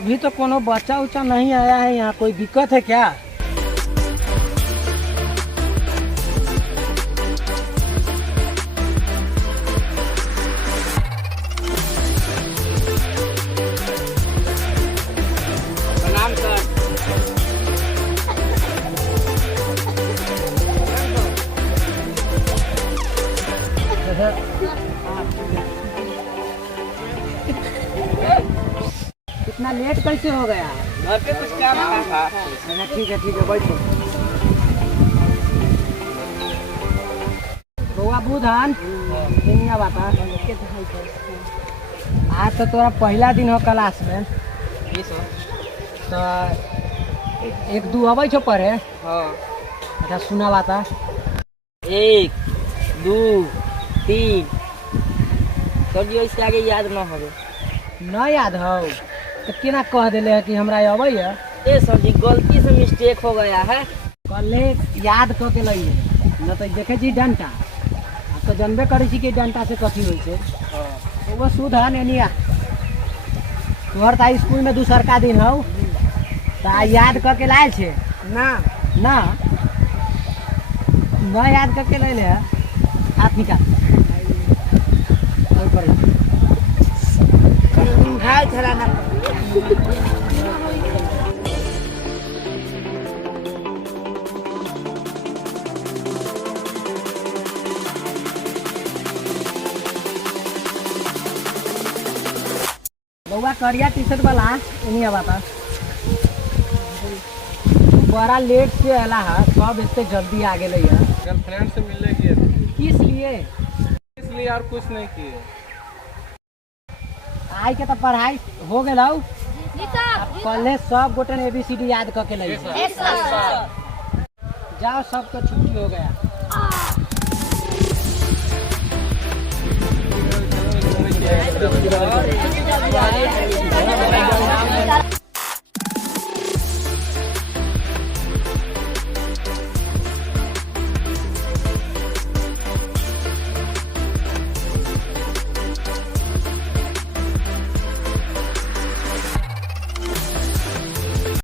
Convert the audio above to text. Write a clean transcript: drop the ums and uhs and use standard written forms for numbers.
अभी तो कोनो बच्चा उच्चा नहीं आया है यहाँ, कोई दिक्कत है क्या? प्रणाम सर। इतना लेट कैसे हो गया? घर पे कुछ काम था। ठीक है बैठो। बउआ बुधन दुनिया बाता आज तो तोरा पहला दिन हो क्लास में। जी सर। तो एक दू अबै छो पढ़े? हाँ। अच्छा सुना बाता। 1 2 3 सर जी इससे आगे याद न हो। न याद हो तो केना कह दिले है कि हमरा अबै है? ए सर जी गलती से मिस्टेक हो गया है। कल याद कऽ के लइए न तो देखे छी डंटा। आप तो जानबे करै छी कि डंटा से कथी होइ छै। वो शुद्ध है नेनिया। तोहर तो स्कूल में दूसरका दिन हो तो याद करके लायल छे ना ना न याद करके ले ले हाथ निकाल। हाय चलाना। बउआ करिया टी शर्ट वाला नहीं बाता बड़ा लेट से अला है, सब इतने जल्दी आ गए है। गर्लफ्रेंड से मिलने गए इसलिए और कुछ नहीं किए। आई के तो पढ़ाई हो गए कल सब गोटे ABCD याद करके ले जाओ, सबका छुट्टी हो गया।